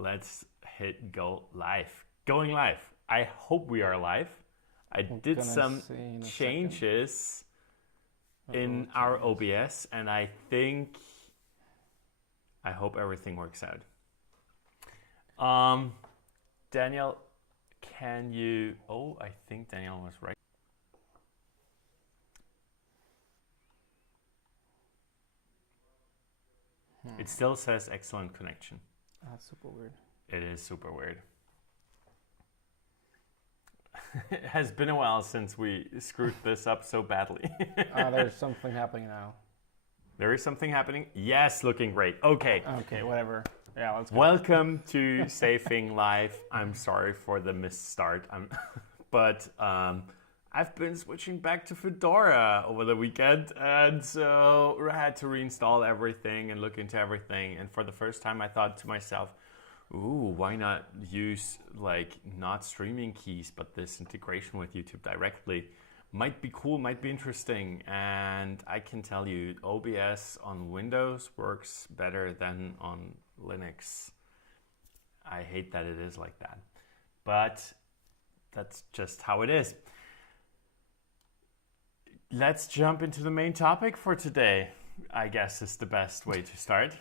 let's hit go live. Going live. I hope we are live. I did some changes in our OBS, and I hope everything works out. Daniel, can you... Oh, I think Daniel was right. It still says excellent connection. That's super weird. It is super weird. It has been a while since we screwed this up so badly. There's something happening now. There is something happening? Yes, looking great. Okay. Okay, whatever. Yeah, let's go. Welcome to Saving Life. I'm sorry for the missed start. But I've been switching back to Fedora over the weekend, and so I had to reinstall everything and look into everything. And for the first time, I thought to myself, ooh, why not use like not streaming keys, but this integration with YouTube directly? Might be cool, might be interesting. And I can tell you, OBS on Windows works better than on Linux. I hate that it is like that, but that's just how it is. Let's jump into the main topic for today, I guess is the best way to start.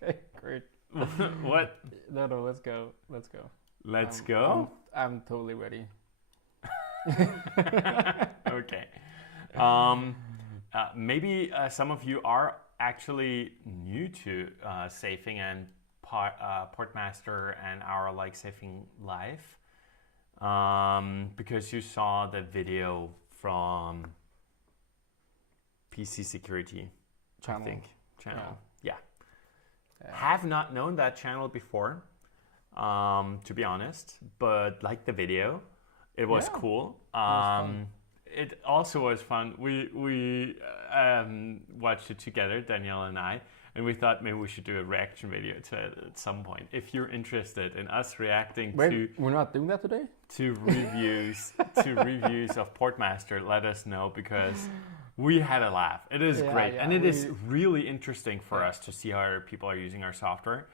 Okay, great. What? No, let's go. Let's go? I'm totally ready. Okay. Maybe some of you are actually new to Safing and Portmaster and our like Safing Life, because you saw the video from PC Security Channel. I think. Channel. Yeah. Have not known that channel before, to be honest, but like the video. It was cool. It also was fun. We watched it together, Danielle and I, and we thought maybe we should do a reaction video to it at some point. If you're interested in us reacting to... We're not doing that today? To reviews of Portmaster, let us know, because we had a laugh. It is great. And it is really interesting for us to see how other people are using our software.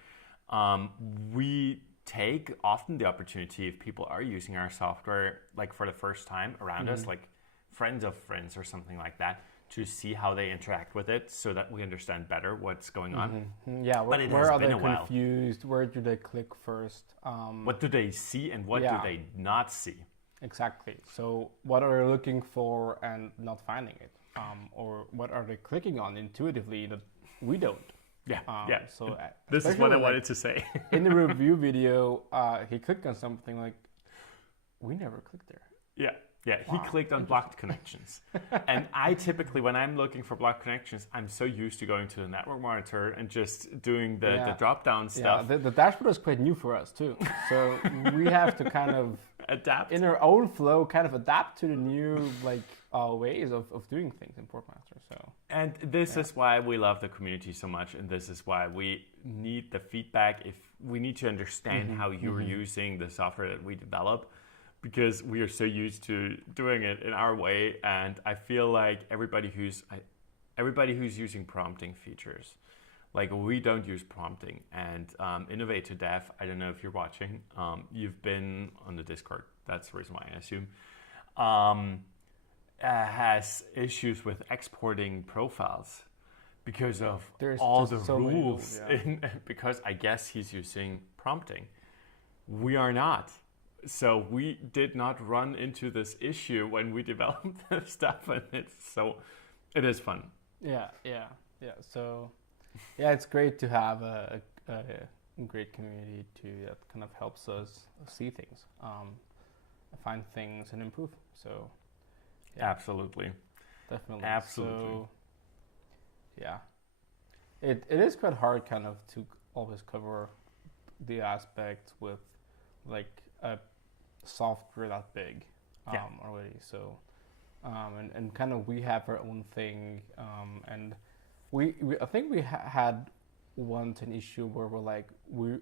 We take often the opportunity if people are using our software like for the first time around us, like friends of friends or something like that, to see how they interact with it so that we understand better what's going on. Yeah, where are they confused? Where do they click first? What do they see and what do they not see? Exactly. So what are they looking for and not finding it? Or what are they clicking on intuitively that we don't? Yeah. So this is what I wanted to say. In the review video, he clicked on something like, we never clicked there. Yeah. He clicked on blocked connections. And I typically, when I'm looking for blocked connections, I'm so used to going to the network monitor and just doing the drop-down stuff. Yeah, the dashboard is quite new for us too. So we have to kind of adapt in our own flow, kind of adapt to the new ways of doing things in Portmaster. And this is why we love the community so much, and this is why we need the feedback. If we need to understand how you're using the software that we develop, because we are so used to doing it in our way, and I feel like everybody who's using prompting features, like we don't use prompting, and Innovate to Dev, I don't know if you're watching, you've been on the Discord, that's the reason why I assume, has issues with exporting profiles because of all the rules, because I guess he's using prompting. We are not. So we did not run into this issue when we developed the stuff, and it is fun. Yeah. So, it's great to have a great community that kind of helps us see things, find things, and improve. So, absolutely, definitely, absolutely. So, it is quite hard, kind of, to always cover the aspects with like a software that big already. So and kind of we have our own thing, and we I think we had once an issue where we're like we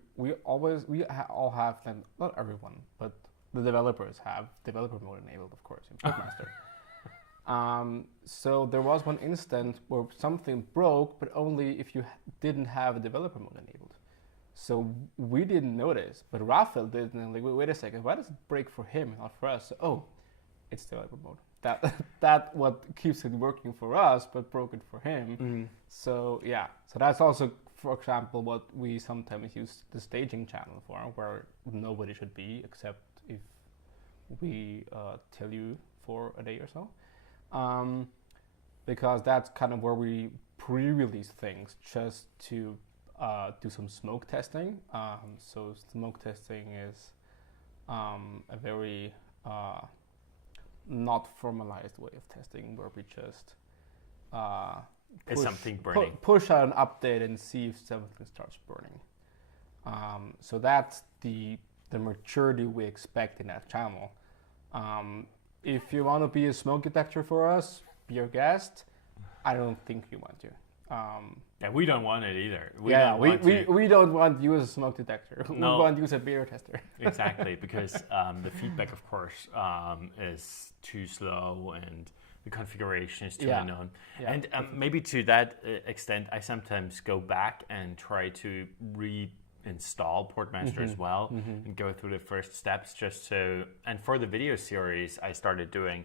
all have them, not everyone, but the developers have developer mode enabled, of course, in Portmaster. So there was one instance where something broke, but only if you didn't have a developer mode enabled. So we didn't notice, but Raphael did. And like, wait a second, why does it break for him, not for us? So, oh, it's the labor mode. That what keeps it working for us, but broken for him. So yeah, so that's also, for example, what we sometimes use the staging channel for, where nobody should be except if we tell you for a day or so, because that's kind of where we pre-release things just to do some smoke testing. So smoke testing is a very not formalized way of testing, where we just is something burning? Push out an update and see if something starts burning. So that's the maturity we expect in that channel. If you want to be a smoke detector for us, be our guest. I don't think you want to. Yeah, we don't want it either. We don't want you as a smoke detector. No. We want you as a beer tester. Exactly, because the feedback, of course, is too slow and the configuration is too unknown. Yeah. And maybe to that extent, I sometimes go back and try to reinstall Portmaster as well and go through the first steps just so. And for the video series I started doing,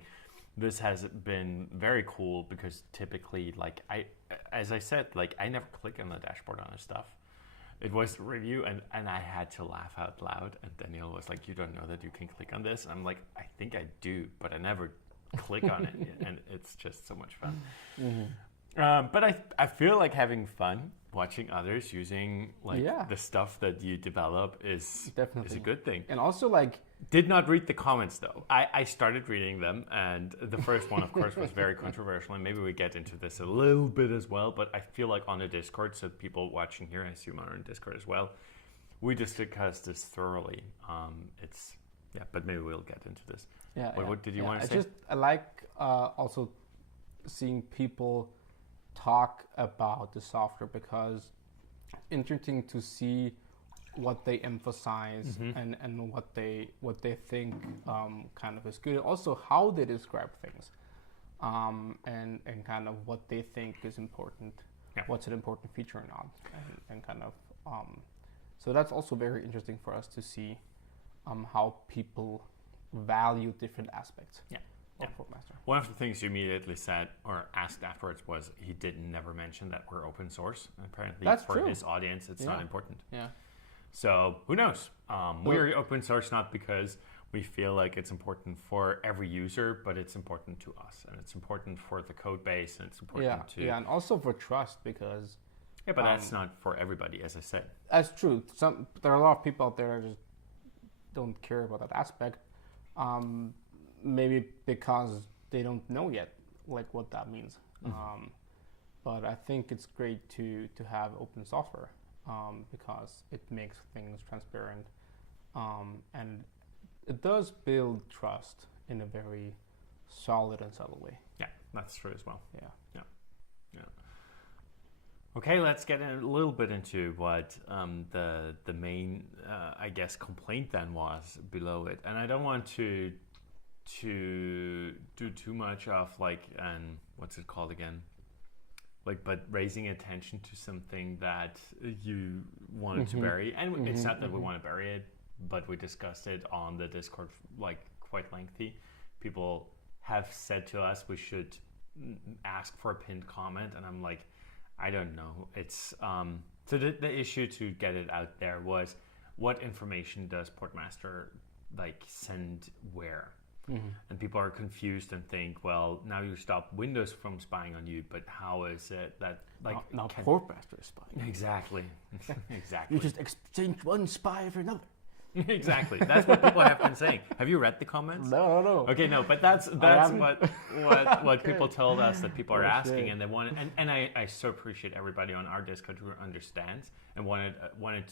this has been very cool because typically, like as I said, like I never click on the dashboard on this stuff. It was a review and I had to laugh out loud. And Daniel was like, "You don't know that you can click on this?" I'm like, "I think I do, but I never click on it." And it's just so much fun. But I feel like having fun watching others using the stuff that you develop is a good thing. And also did not read the comments though. I started reading them, and the first one, of course, was very controversial, and maybe we get into this a little bit as well, but I feel like on the Discord, so people watching here, I assume are on Discord as well, we just discussed this thoroughly. But maybe we'll get into this. What did you want to say? I like also seeing people talk about the software, because interesting to see what they emphasize and what they think kind of is good. Also how they describe things, and kind of what they think is important, what's an important feature or not, and kind of so that's also very interesting for us to see how people value different aspects. Portmaster. One of the things you immediately said or asked afterwards was he didn't never mention that we're open source. Apparently, that's for true. his audience, it's not important. Yeah. So who knows? We're open source not because we feel like it's important for every user, but it's important to us, and it's important for the code base, and it's important to and also for trust, because but that's not for everybody, as I said. That's true. There are a lot of people out there that just don't care about that aspect. Maybe because they don't know yet what that means. But I think it's great to have open software, because it makes things transparent, and it does build trust in a very solid and subtle way. Yeah, that's true as well. Yeah. Okay, let's get a little bit into what the main, I guess, complaint then was below it. And I don't want to do too much of what's it called again? But raising attention to something that you wanted to bury. And it's not that we want to bury it, but we discussed it on the Discord quite lengthy. People have said to us we should ask for a pinned comment, and I'm like, I don't know. It's so the issue to get it out there was, what information does Portmaster send where? And people are confused and think, well, now you stop Windows from spying on you, but how is it that now Portmaster is spying? Exactly. You just exchange one spy for another. Exactly. That's what people have been saying. Have you read the comments? No. Okay, no, but that's what people told us that people are asking, and they wanted, and I so appreciate everybody on our Discord who understands and wanted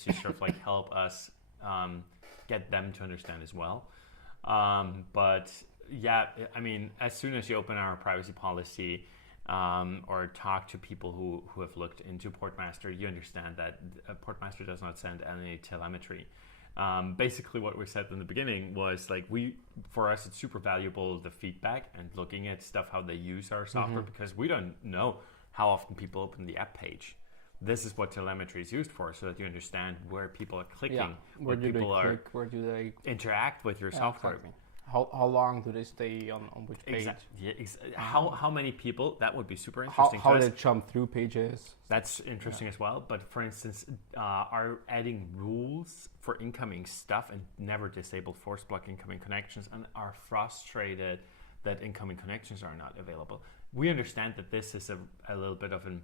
to sort of help us get them to understand as well. But yeah, I mean, as soon as you open our privacy policy or talk to people who have looked into Portmaster, you understand that Portmaster does not send any telemetry. Basically what we said in the beginning was for us it's super valuable, the feedback and looking at stuff, how they use our software, because we don't know how often people open the app page. this is what telemetry is used for, so that you understand where people are clicking, Where do people they are click? Where do they interact with your software. Exactly. How long do they stay on which page? How many people? That would be super interesting. How they jump through pages? That's interesting as well. But for instance, are adding rules for incoming stuff and never disable force block incoming connections and are frustrated that incoming connections are not available. We understand that this is a little bit of an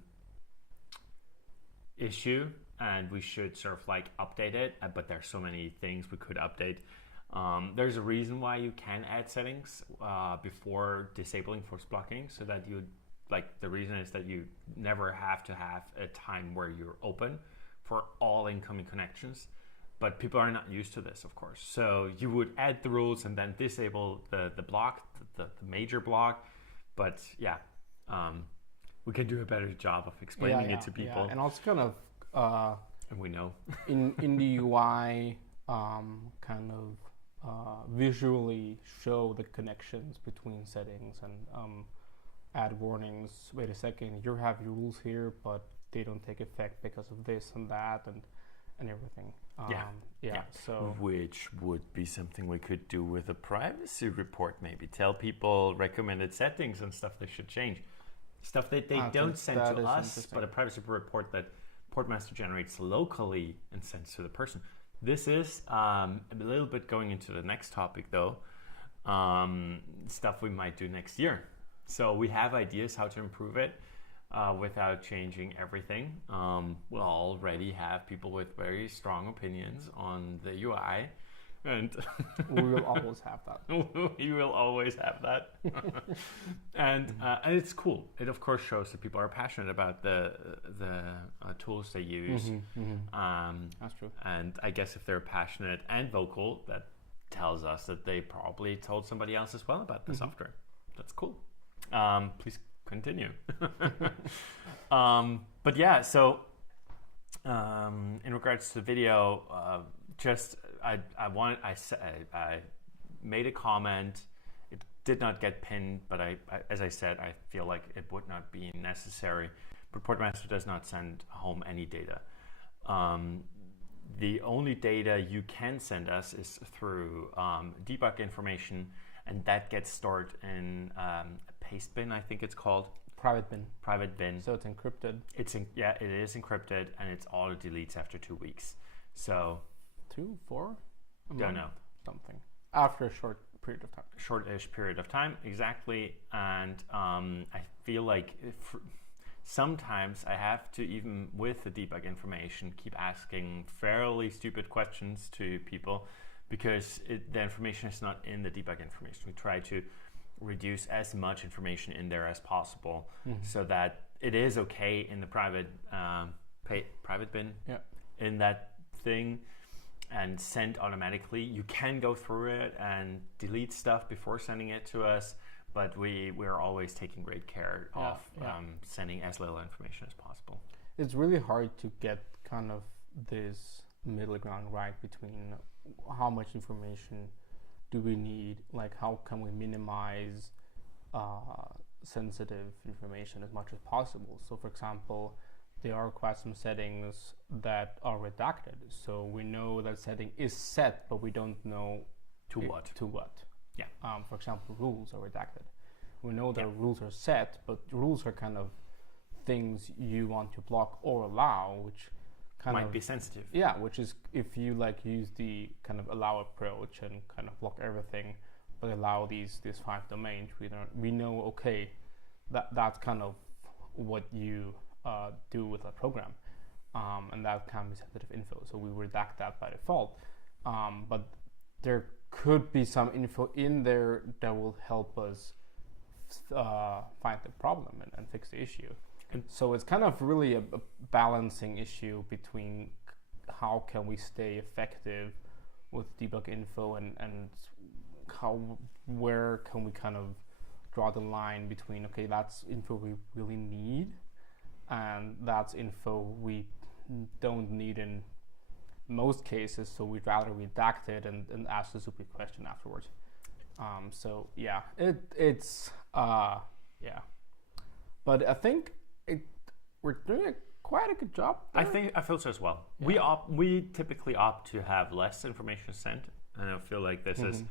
issue and we should sort of like update it, but there's so many things we could update. There's a reason why you can add settings before disabling force blocking, so that you, like, the reason is that you never have to have a time where you're open for all incoming connections, but people are not used to this, of course. So you would add the rules and then disable the block, the major block, but we can do a better job of explaining it to people. And also kind of and we know in the UI kind of visually show the connections between settings and add warnings. Wait a second, you have your rules here, but they don't take effect because of this and that and everything. So which would be something we could do with a privacy report, maybe tell people recommended settings and stuff they should change, stuff that they don't send to us, but a privacy report that Portmaster generates locally and sends to the person. This is a little bit going into the next topic, though. Stuff we might do next year. So we have ideas how to improve it without changing everything. We'll already have people with very strong opinions on the UI. And we will always have that. We will always have that. And it's cool. It, of course, shows that people are passionate about the tools they use. That's true. And I guess if they're passionate and vocal, that tells us that they probably told somebody else as well about the software. That's cool. Please continue. But yeah, so in regards to the video, I made a comment. It did not get pinned, but I as I said, I feel like it would not be necessary. But Portmaster does not send home any data. The only data you can send us is through debug information, and that gets stored in a paste bin, I think it's called. Private bin. So it's encrypted. It is encrypted, and it's auto deletes after 2 weeks. So 2, 4? Don't know. Something. After a short period of time. Short-ish period of time, exactly. And I feel like sometimes I have to, even with the debug information, keep asking fairly stupid questions to people because the information is not in the debug information. We try to reduce as much information in there as possible so that it is okay in the private bin in that thing and sent automatically. You can go through it and delete stuff before sending it to us, but we're always taking great care of sending as little information as possible. It's really hard to get kind of this middle ground right between how much information do we need, like how can we minimize sensitive information as much as possible. So for example, there are quite some settings that are redacted. So we know that setting is set, but we don't know to what. Yeah. For example, rules are redacted. We know that rules are set, but rules are kind of things you want to block or allow, which might be sensitive. Yeah, which is if you like use the kind of allow approach and kind of block everything, but allow these 5 domains, we know okay, that's kind of what you do with a program, and that can be sensitive info. So we redact that by default, but there could be some info in there that will help us find the problem and fix the issue. And so it's kind of really a balancing issue between how can we stay effective with debug info and where can we kind of draw the line between, okay, that's info we really need and that's info we don't need in most cases, so we'd rather redact it and ask the stupid question afterwards. So yeah, it's but I think we're doing quite a good job there. I feel so as well. Yeah. We typically opt to have less information sent, and I feel like this is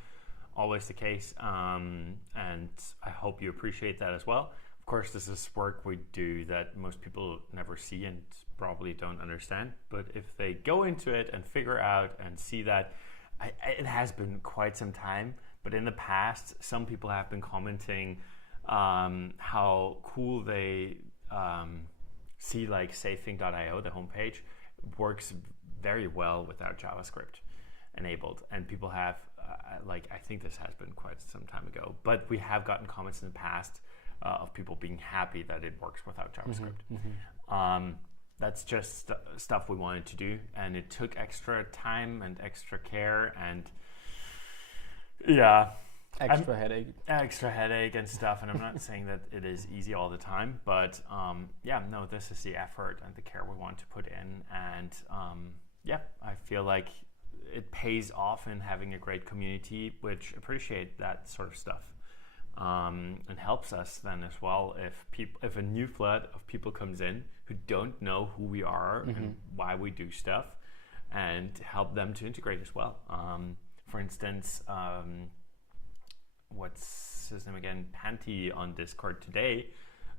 always the case. And I hope you appreciate that as well. Of course, this is work we do that most people never see and probably don't understand. But if they go into it and figure out and see that, it has been quite some time. But in the past, some people have been commenting how cool they see like safing.io, the homepage, works very well without JavaScript enabled. And people have, I think this has been quite some time ago, but we have gotten comments in the past of people being happy that it works without JavaScript. That's just stuff we wanted to do, and it took extra time and extra care and extra headache and stuff. And I'm not saying that it is easy all the time, but this is the effort and the care we want to put in. And I feel like it pays off in having a great community which appreciate that sort of stuff. And helps us then as well if a new flood of people comes in who don't know who we are and why we do stuff, and help them to integrate as well. For instance, what's his name again? Panty on Discord today.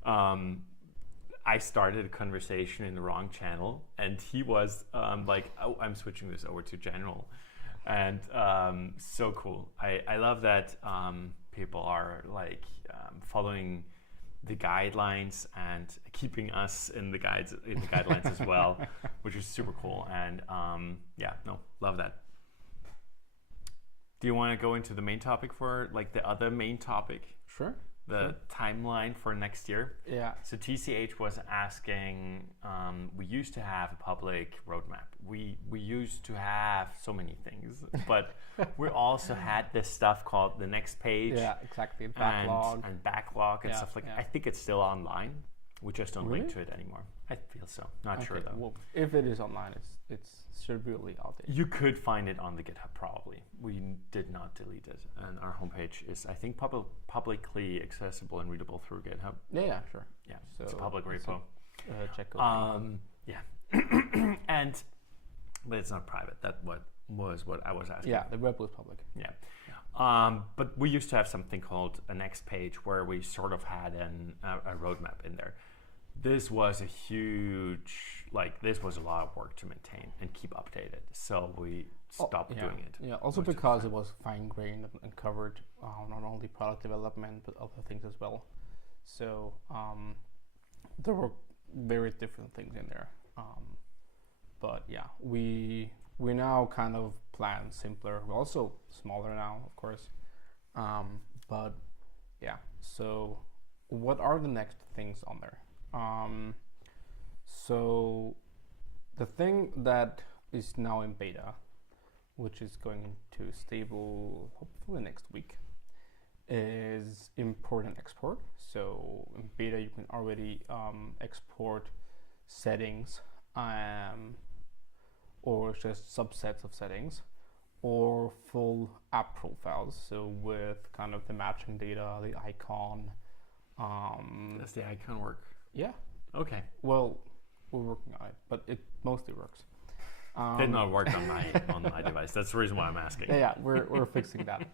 I started a conversation in the wrong channel, and he was like, "Oh, I'm switching this over to general," and so cool. I love that people are like following the guidelines and keeping us in the guidelines as well, which is super cool. And love that. Do you want to go into the main topic for like the other main topic? Sure. The timeline for next year. Yeah. So TCH was asking, we used to have a public roadmap. We used to have so many things, but we also had this stuff called the next page. Yeah, exactly. Backlog. And backlog and stuff like that. I think it's still online. We just don't link to it anymore. I feel so. Not sure though. Well, if it is online, it's severely outdated. You could find it on the GitHub probably. We did not delete it, and our homepage is, I think, publicly accessible and readable through GitHub. Yeah, sure. Yeah, so it's a public repo. So, check it. But it's not private. That was what I was asking. Yeah, the repo is public. Yeah. But we used to have something called a next page where we sort of had a roadmap in there. This was this was a lot of work to maintain and keep updated. So we stopped doing it. Yeah, also because it was fine-grained and covered not only product development, but other things as well. So there were very different things in there. But yeah, we now kind of plan simpler. We're also smaller now, of course. But yeah, so what are the next things on there? So the thing that is now in beta, which is going into stable hopefully next week, is import and export. So in beta you can already export settings or just subsets of settings, or full app profiles, so with kind of the matching data, the icon. Does the icon work? Yeah. Okay. Well, we're working on it, but it mostly works. Did not work on my device. That's the reason why I'm asking. Yeah, we're fixing that.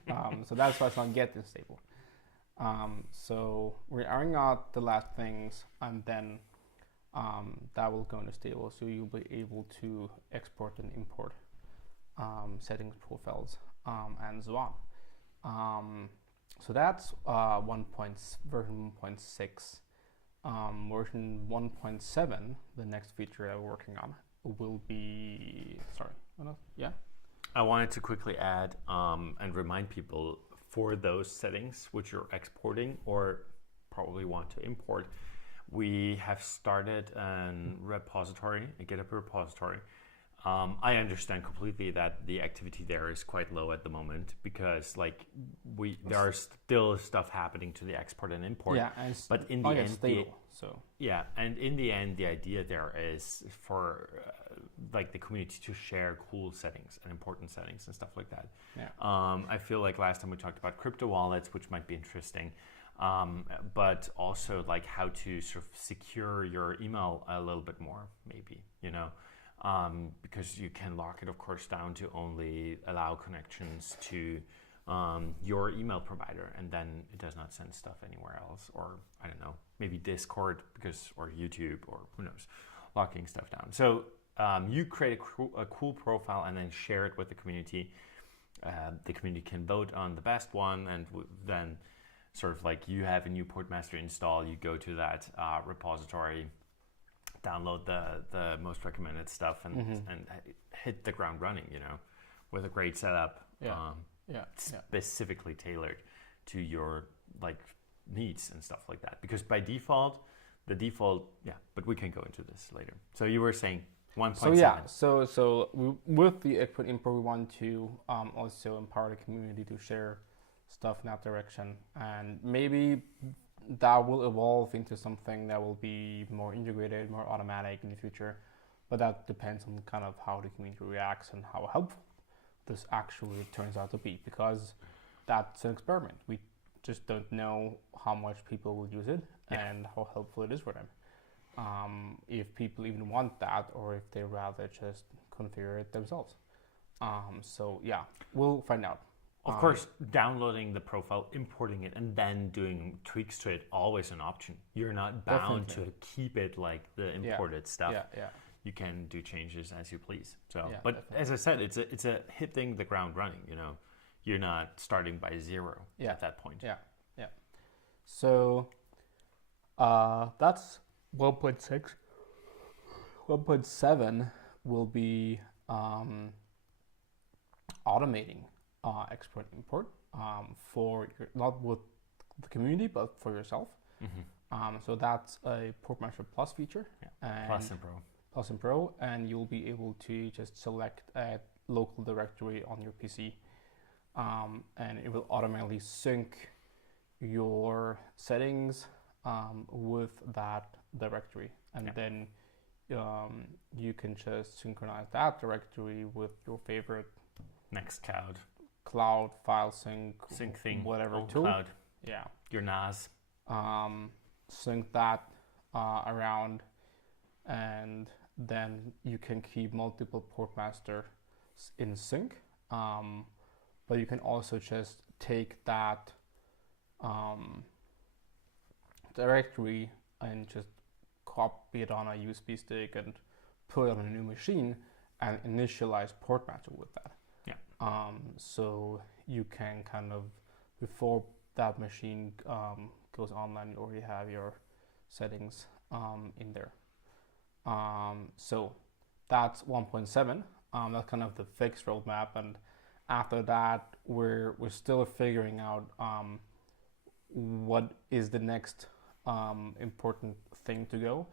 So that's why it's not yet stable. So we're ironing out the last things, and then that will go into stable. So you'll be able to export and import settings, profiles, and so on. So that's version 1.6. Version 1.7, the next feature that we're working on, will be... I wanted to quickly add and remind people, for those settings which you're exporting or probably want to import, we have started a repository, a GitHub repository. I understand completely that the activity there is quite low at the moment because there are still stuff happening to the export and import. Yeah, but in the end, stable. And in the end, the idea there is for the community to share cool settings and important settings and stuff like that. Yeah. I feel like last time we talked about crypto wallets, which might be interesting. but also like how to sort of secure your email a little bit more, maybe, because you can lock it, of course, down to only allow connections to your email provider, and then it does not send stuff anywhere else, or I don't know, maybe Discord or YouTube, or who knows, locking stuff down. So you create a cool profile and then share it with the community. The community can vote on the best one, and then sort of like you have a new Portmaster install, you go to that repository, download the most recommended stuff, and hit the ground running, with a great setup. Specifically tailored to your like needs and stuff like that. Because by default, but we can go into this later. So you were saying 1.7. So with the Equip import, we want to also empower the community to share stuff in that direction, and maybe that will evolve into something that will be more integrated, more automatic in the future. But that depends on kind of how the community reacts and how helpful this actually turns out to be, because that's an experiment. We just don't know how much people will use it and how helpful it is for them. If people even want that, or if they rather just configure it themselves. We'll find out. Of course, downloading the profile, importing it, and then doing tweaks to it, always an option. You're not bound to keep it like the imported stuff. You can do changes as you please. So, as I said, it's a hitting the ground running. You're not starting by zero at that point. So that's 1.6. 1.7 will be automating export import for not with the community, but for yourself. So that's a Portmaster Plus feature. Plus and Pro. Plus and Pro, and you'll be able to just select a local directory on your PC, and it will automatically sync your settings with that directory, and then you can just synchronize that directory with your favorite Nextcloud, cloud file sync thing, whatever tool. Cloud. Your NAS. Sync that around, and then you can keep multiple Portmasters in sync, but you can also just take that directory and just copy it on a USB stick and put it on a new machine and initialize Portmaster with that. So you can kind of, before that machine goes online, you already have your settings in there. So that's 1.7. That's kind of the fixed roadmap, and after that, we're still figuring out what is the next important thing to go.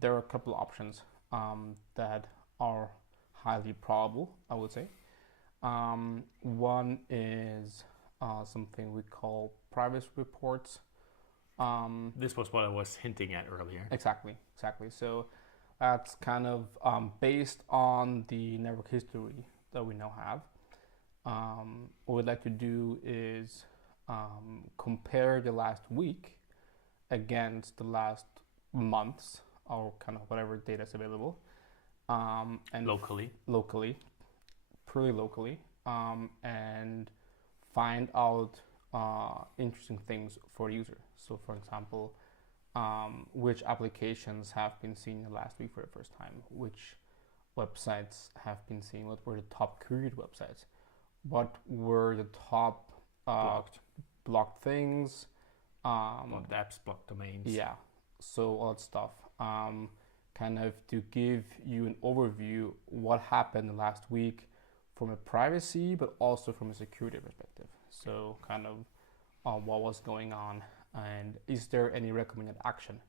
There are a couple of options that are highly probable, I would say. One is something we call privacy reports. This was what I was hinting at earlier. Exactly. So that's kind of based on the network history that we now have. What we'd like to do is compare the last week against the last months, or kind of whatever data is available. And locally, purely locally, and find out interesting things for the user. So, for example, which applications have been seen the last week for the first time, which websites have been seen, what were the top queried websites, what were the top blocked things, blocked apps, blocked domains. So all that stuff, kind of to give you an overview what happened last week from a privacy but also from a security perspective. So kind of what was going on, and is there any recommended action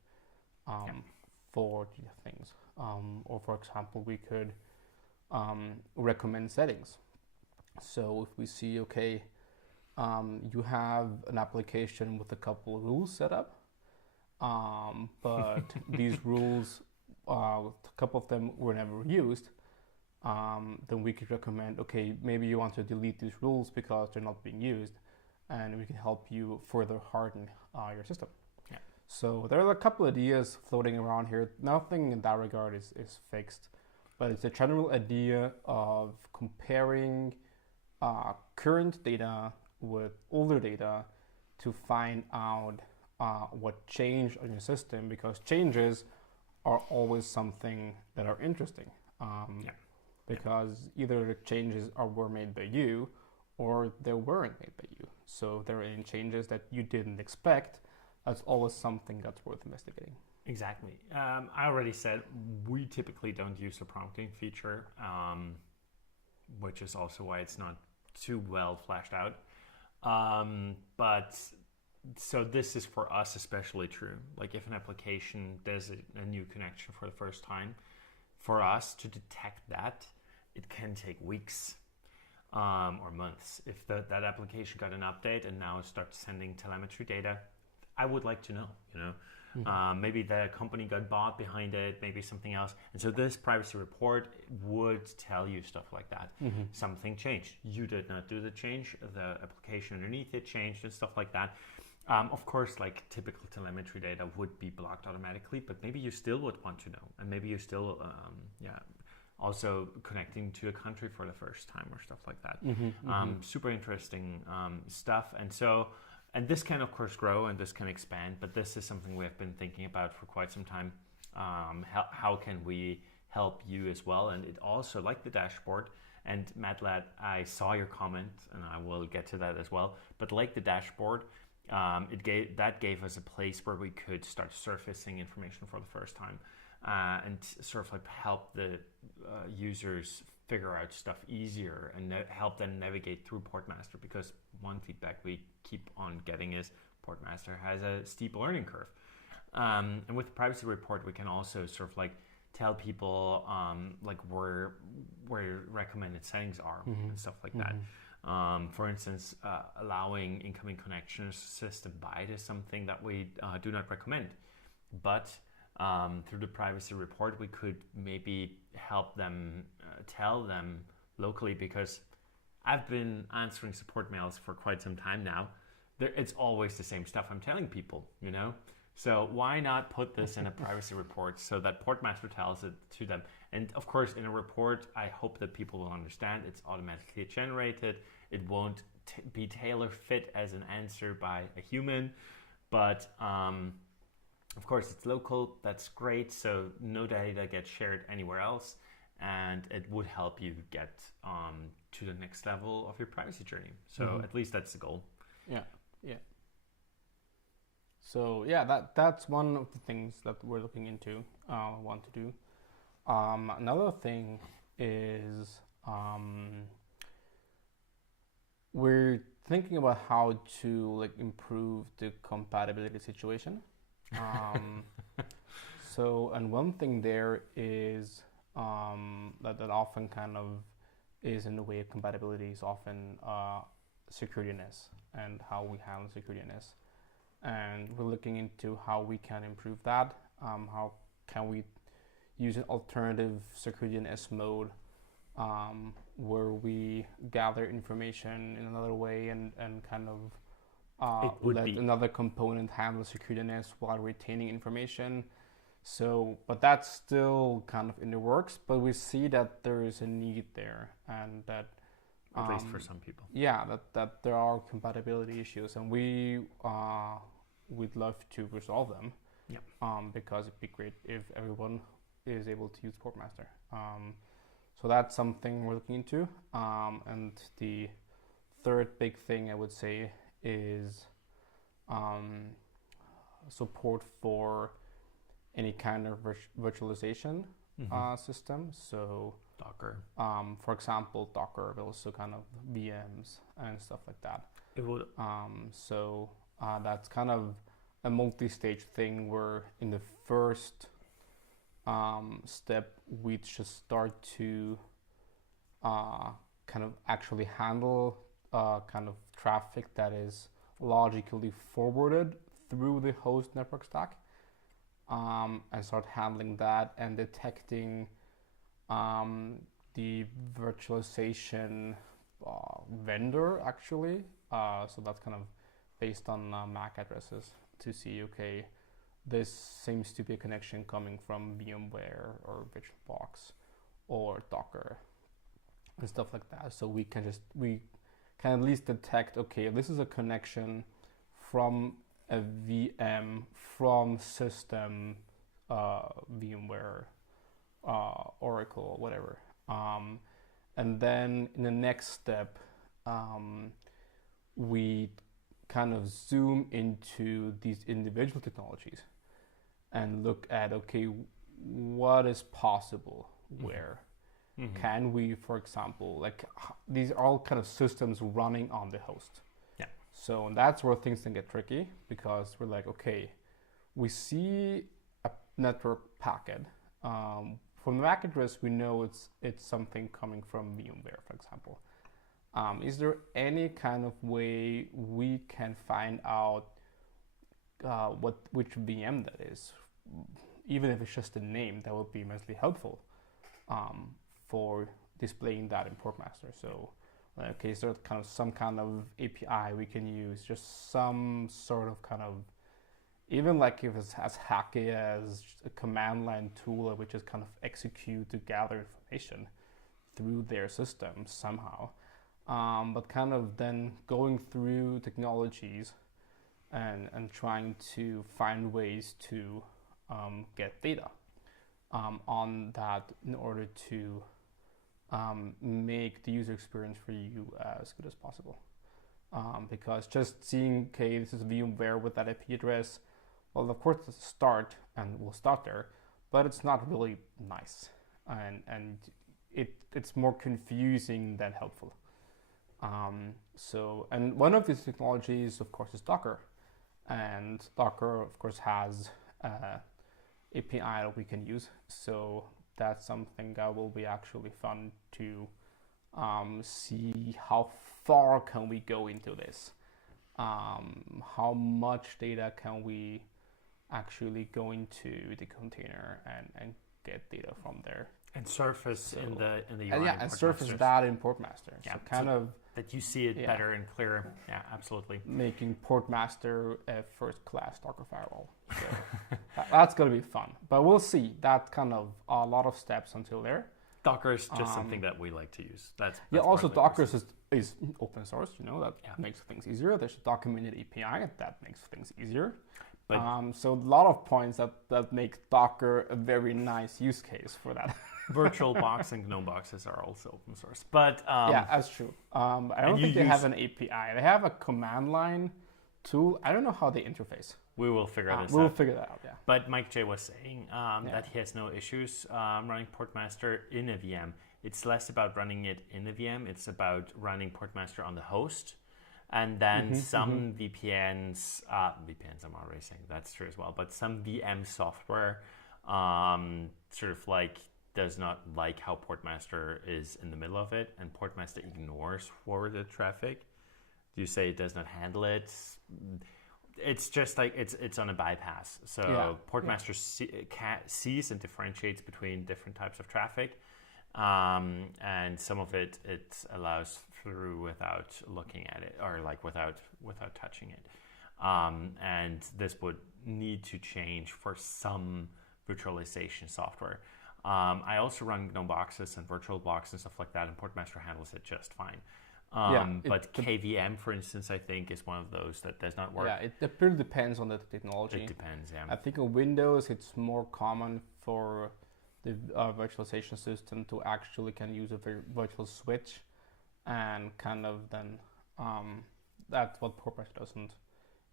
for the things, or for example, we could recommend settings. So if we see, you have an application with a couple of rules set up, but these rules, a couple of them were never used, then we could recommend, maybe you want to delete these rules because they're not being used, and we can help you further harden your system. Yeah. So there are a couple of ideas floating around here. Nothing in that regard is fixed, but it's a general idea of comparing current data with older data to find out what changed on your system, because changes are always something that are interesting. Because either the changes were made by you or they weren't made by you. So if there are any changes that you didn't expect, that's always something that's worth investigating. Exactly. I already said we typically don't use a prompting feature, which is also why it's not too well fleshed out. But so this is for us especially true. Like if an application does a new connection for the first time, for us to detect that, it can take weeks or months. If that application got an update and now starts sending telemetry data, I would like to know, maybe the company got bought behind it, maybe something else. And so this privacy report would tell you stuff like that. Something changed. You did not do the change. The application underneath it changed and stuff like that. Of course, like typical telemetry data would be blocked automatically, but maybe you still would want to know. And maybe you still, also connecting to a country for the first time or stuff like that. Super interesting stuff. And this can, of course, grow and this can expand, but this is something we have been thinking about for quite some time. How can we help you as well? And it also, like the dashboard, and Matlat, I saw your comment, and I will get to that as well, but like the dashboard, it gave us a place where we could start surfacing information for the first time and sort of like help the users figure out stuff easier and help them navigate through Portmaster, because one feedback we keep on getting is Portmaster has a steep learning curve. And with the privacy report, we can also sort of like tell people like where recommended settings are and stuff like that. For instance, allowing incoming connection system byte is something that we do not recommend, but through the privacy report, we could maybe help them tell them locally, because I've been answering support mails for quite some time now. It's always the same stuff I'm telling people, So why not put this in a privacy report so that Portmaster tells it to them? And of course, in a report, I hope that people will understand it's automatically generated. It won't be tailor-fit as an answer by a human, but of course, it's local. That's great. So no data gets shared anywhere else, and it would help you get to the next level of your privacy journey. So at least that's the goal. Yeah. So that's one of the things that we're looking into, want to do. Another thing is we're thinking about how to improve the compatibility situation. And one thing there is that often kind of is in the way of compatibility is often securityness and how we handle securityness. And we're looking into how we can improve that. How can we use an alternative securityness mode where we gather information in another way and kind of let another component handle securityness while retaining information. But that's still kind of in the works, but we see that there is a need there, and that at least for some people. Yeah, that there are compatibility issues, and we'd love to resolve them. Yep. Because it'd be great if everyone is able to use Portmaster. So that's something we're looking into. And the third big thing I would say is support for any kind of virtualization system. So Docker. For example, Docker, but also kind of VMs and stuff like that. It would. That's kind of a multi-stage thing where in the first step, we just start to kind of actually handle kind of traffic that is logically forwarded through the host network stack, and start handling that and detecting the virtualization vendor actually So that's kind of based on MAC addresses to see, okay, this seems to be a connection coming from VMware or VirtualBox or Docker and stuff like that. So we can at least detect, okay, this is a connection from a VM from system, VMware, Oracle, whatever. And then in the next step, we kind of zoom into these individual technologies and look at, okay, what is possible where? Can we, for example, like these are all kind of systems running on the host. Yeah. So that's where things can get tricky, because we're like, okay, we see a network packet. From the MAC address, we know it's something coming from VMware, for example. Is there any kind of way we can find out which VM that is? Even if it's just a name, that would be immensely helpful for displaying that in Portmaster. So, okay, is there kind of some kind of API we can use? Just some sort of kind of, even like if it's as hacky as a command line tool which is kind of execute to gather information through their system somehow. But kind of then going through technologies and trying to find ways to get data on that in order to make the user experience for you as good as possible. Because just seeing, okay, this is VMware with that IP address, well, of course it's a start and we'll start there, but it's not really nice. And it's more confusing than helpful. And one of these technologies, of course, is Docker. And Docker, of course, has API that we can use. So that's something that will be actually fun to see how far can we go into this. How much data can we actually go into the container and get data from there. And surface in the UI. And surface that in Portmaster. Yeah, so kind of that you see it better and clearer. Yeah, absolutely. Making Portmaster a first-class Docker firewall. So that's going to be fun. But we'll see. That's kind of a lot of steps until there. Docker is just something that we like to use. That's also Docker is open source. That makes things easier. There's a documented API that makes things easier. But so a lot of points that make Docker a very nice use case for that. VirtualBox and GNOME boxes are also open source. But yeah, that's true. I don't think they have an API. They have a command line tool. I don't know how they interface. We will figure this out. We'll figure that out, yeah. But Mike J was saying that he has no issues running Portmaster in a VM. It's less about running it in a VM. It's about running Portmaster on the host. And then some VPNs, I'm already saying that's true as well, but some VM software sort of like does not like how Portmaster is in the middle of it, and Portmaster ignores forwarded traffic. You say it does not handle it. It's just like it's on a bypass. So Portmaster sees and differentiates between different types of traffic, and some of it allows through without looking at it or like without touching it. And this would need to change for some virtualization software. I also run GNOME boxes and VirtualBox and stuff like that, and Portmaster handles it just fine. But KVM, for instance, I think is one of those that does not work. Yeah, it really depends on the technology. It depends, yeah. I think on Windows, it's more common for the virtualization system to actually can use a virtual switch, and kind of then that's what Portmaster doesn't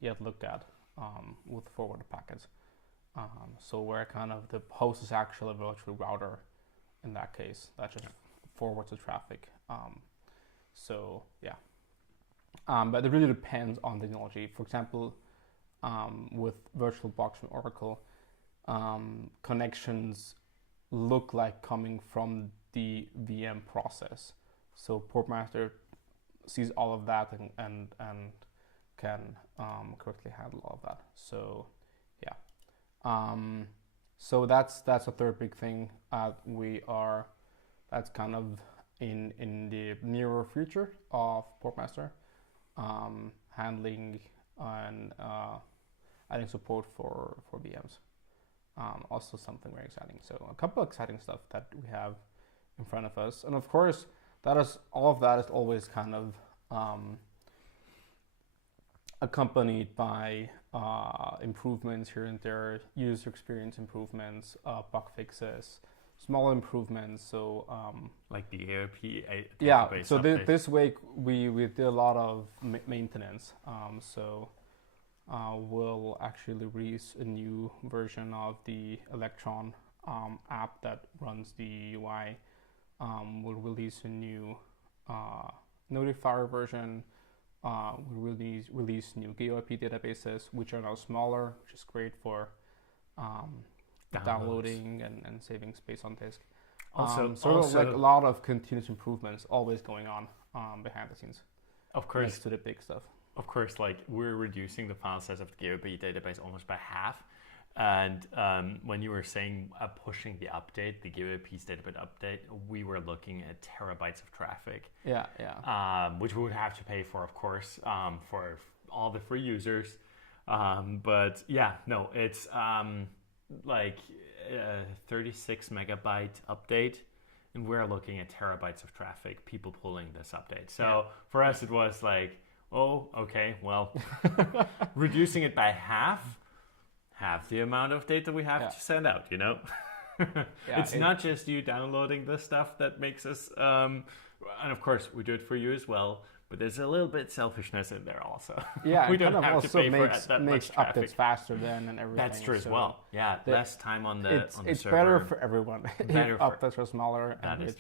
yet look at with forwarded packets. So where kind of the host is actually a virtual router in that case, that just forwards the traffic. But it really depends on the technology. For example, with VirtualBox from Oracle, connections look like coming from the VM process. So Portmaster sees all of that and can correctly handle all of that. So so that's a third big thing. That's kind of in the nearer future of Portmaster. handling and adding support for VMs. Also something very exciting. So a couple of exciting stuff that we have in front of us, and of course, all of that is always kind of accompanied by improvements here and there, user experience improvements, bug fixes, small improvements. So like the AOP yeah. database So update. this week we did a lot of maintenance. We'll actually release a new version of the Electron app that runs the UI. We'll release a new notifier version. We'll release new GeoIP databases, which are now smaller, which is great for downloading and saving space on disk. Also, like a lot of continuous improvements always going on behind the scenes. Of course, next to the big stuff. Of course, like we're reducing the file size of the GeoIP database almost by half. And when you were saying pushing the update, the GeoIP's database update, we were looking at terabytes of traffic. Yeah. Which we would have to pay for, of course, for all the free users. But yeah, no, it's like a 36 megabyte update, and we're looking at terabytes of traffic, people pulling this update. So for us, it was like, oh, okay, well, reducing it by half the amount of data we have to send out, you know? It's not just you downloading the stuff that makes us, and of course, we do it for you as well, but there's a little bit selfishness in there also. Yeah, we don't kind of have also to pay makes, for that makes much traffic. updates faster then and everything. That's true as well. Yeah, less time on the server. It's better for everyone if updates are smaller. And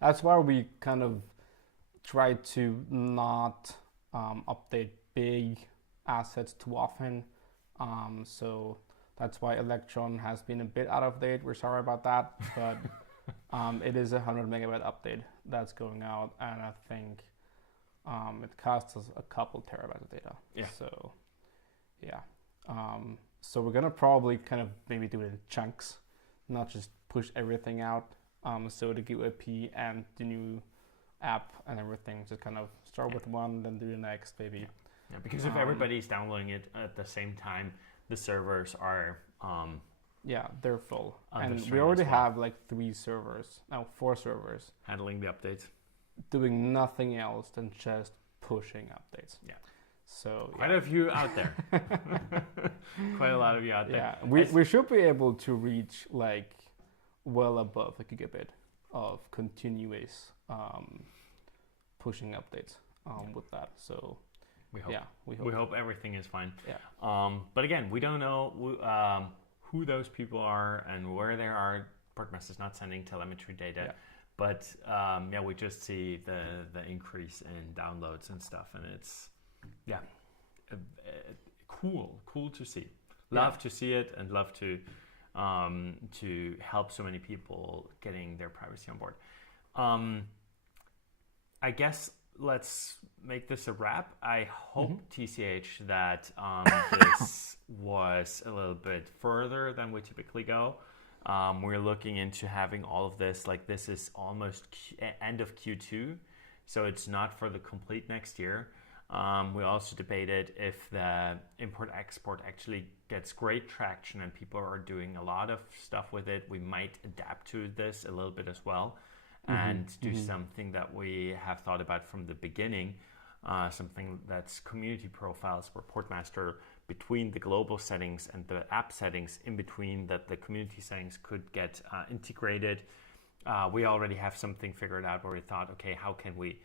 that's why we kind of try to not update big assets too often. So that's why Electron has been a bit out of date. We're sorry about that, but it is a 100 megabyte update that's going out, and I think it costs us a couple terabytes of data. Yeah. So yeah. So we're gonna probably kind of maybe do it in chunks, not just push everything out. So the GeoIP and the new app and everything, just kind of start with one, then do the next, maybe. Yeah, because if everybody's downloading it at the same time, the servers are they're full, and we already have like 4 servers handling the updates, doing nothing else than just pushing updates. Yeah. So quite a few out there. Quite a lot of you out there. Yeah, we should be able to reach like well above a gigabit of continuous pushing updates with that. So we hope. Yeah, we hope everything is fine. Yeah. But again, we don't know who those people are and where they are. Portmaster's not sending telemetry data. Yeah. But we just see the increase in downloads and stuff, and it's cool to see. Love to see it, and love to help so many people getting their privacy on board. I guess let's make this a wrap. I hope, TCH, that this was a little bit further than we typically go. We're looking into having all of this, like this is almost end of Q2, so it's not for the complete next year. We also debated if the import-export actually gets great traction and people are doing a lot of stuff with it, we might adapt to this a little bit as well. And do something that we have thought about from the beginning, something that's community profiles where Portmaster, between the global settings and the app settings, in between that the community settings could get integrated. We already have something figured out where we thought, okay, how can we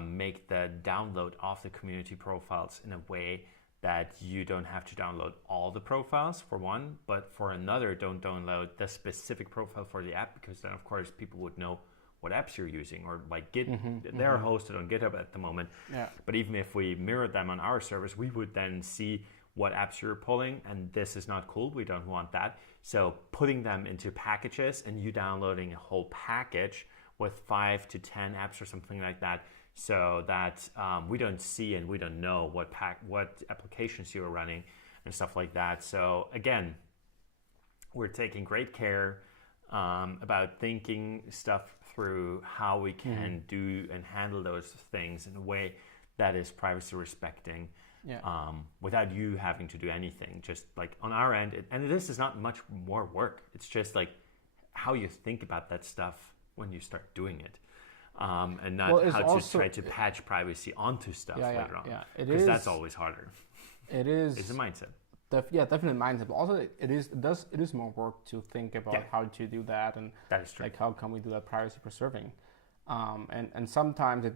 make the download of the community profiles in a way that you don't have to download all the profiles for one, but for another, don't download the specific profile for the app, because then of course people would know what apps you're using, or like they're hosted on GitHub at the moment. Yeah. But even if we mirrored them on our servers, we would then see what apps you're pulling, and this is not cool. We don't want that. So putting them into packages and you downloading a whole package with 5 to 10 apps or something like that, so that we don't see and we don't know what applications you are running and stuff like that. So again, we're taking great care about thinking stuff through how we can do and handle those things in a way that is privacy respecting, Yeah. without you having to do anything. Just like on our end, this is not much more work. It's just like how you think about that stuff when you start doing it, and not how to try to patch privacy onto stuff later on. Yeah, because that's always harder. It is. It's a mindset. Definitely mindset. But also, it is more work to think about how to do that, and that is true. Like how can we do that privacy preserving, and sometimes it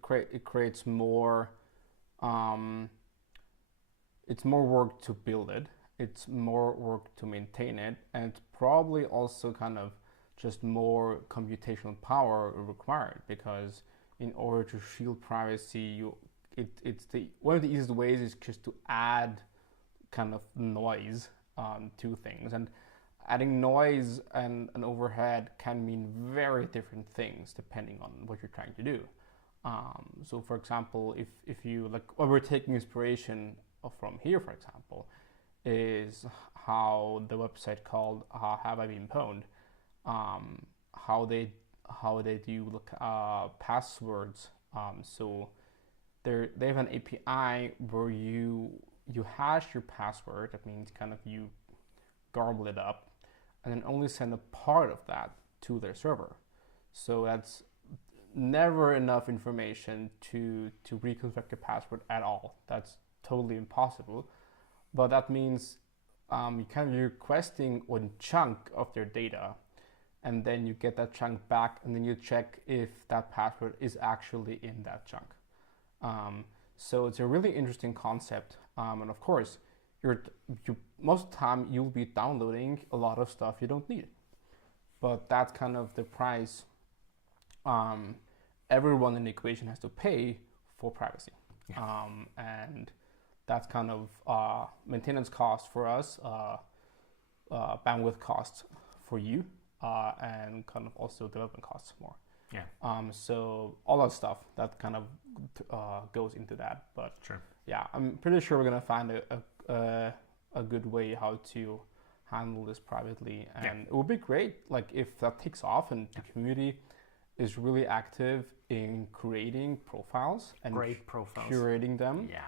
creates more. It's more work to build it. It's more work to maintain it, and it's probably also kind of just more computational power required, because in order to shield privacy, it's one of the easiest ways is just to add kind of noise to things, and adding noise and an overhead can mean very different things depending on what you're trying to do. So for example, if you like, what we're taking inspiration from here, for example, is how the website called Have I Been Pwned, how they do passwords. So they have an API where you hash your password. That means kind of you garble it up, and then only send a part of that to their server. So that's never enough information to reconstruct your password at all. That's totally impossible. But that means you're requesting one chunk of their data, and then you get that chunk back, and then you check if that password is actually in that chunk. So it's a really interesting concept, and of course, most of the time you'll be downloading a lot of stuff you don't need. But that's kind of the price everyone in the equation has to pay for privacy. Yeah. And that's kind of maintenance cost for us, bandwidth costs for you, and kind of also development costs more. Yeah. So all that stuff that kind of goes into that. But sure. Yeah, I'm pretty sure we're gonna find a good way how to handle this privately, and it would be great like if that takes off and the community is really active in creating profiles and great profiles, curating them. Yeah.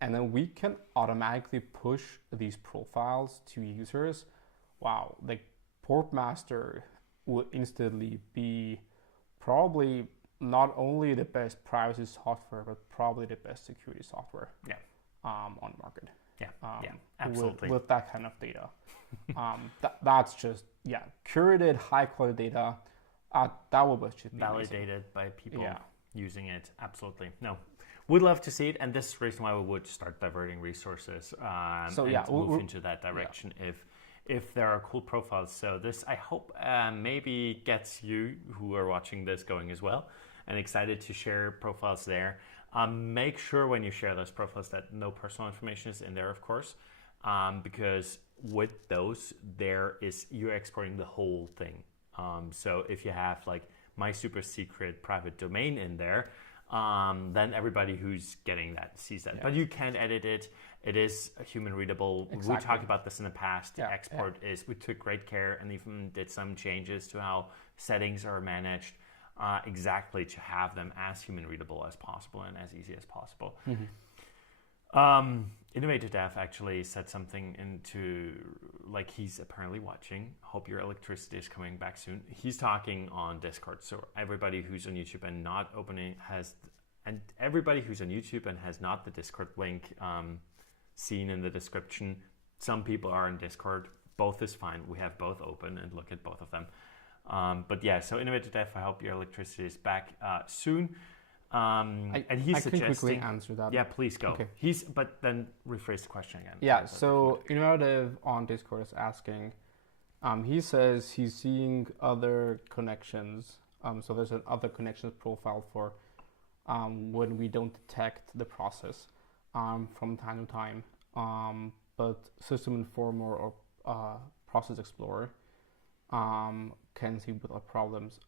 And then we can automatically push these profiles to users. Wow, like Portmaster will instantly be probably not only the best privacy software, but probably the best security software on the market. Yeah, absolutely. With that kind of data. That's just, curated high quality data. That will just be validated amazing. By people using it. Absolutely. No, would love to see it. And this is the reason why we would start diverting resources move into that direction if there are cool profiles. So this, I hope, maybe gets you who are watching this going as well and excited to share profiles there. Make sure when you share those profiles that no personal information is in there, of course, because with those, you're exporting the whole thing. So if you have like my super secret private domain in there, then everybody who's getting that sees that. Yeah. But you can edit it. It is human readable. Exactly. We talked about this in the past. The export we took great care and even did some changes to how settings are managed, exactly to have them as human readable as possible and as easy as possible. Mm-hmm. Innovative Dev actually said something into, like, he's apparently watching. Hope your electricity is coming back soon. He's talking on Discord. So everybody who's on YouTube and not opening everybody who's on YouTube and has not the Discord link seen in the description, some people are in Discord. Both is fine. We have both open and look at both of them. But yeah, so Innovative Dev, I hope your electricity is back soon. And he's suggesting. I can quickly answer that. Yeah, please go. Okay. But then rephrase the question again. Yeah. So Innovative on Discord is asking. He says he's seeing other connections. So there's an other connections profile for when we don't detect the process from time to time. But System Informer or Process Explorer can see without problems.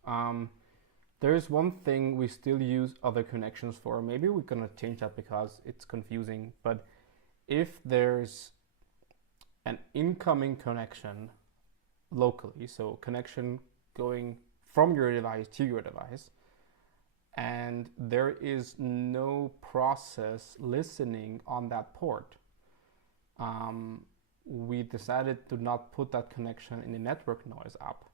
There's one thing we still use other connections for. Maybe we're going to change that because it's confusing. But if there's an incoming connection locally, so connection going from your device to your device, and there is no process listening on that port. We decided to not put that connection in the network noise app,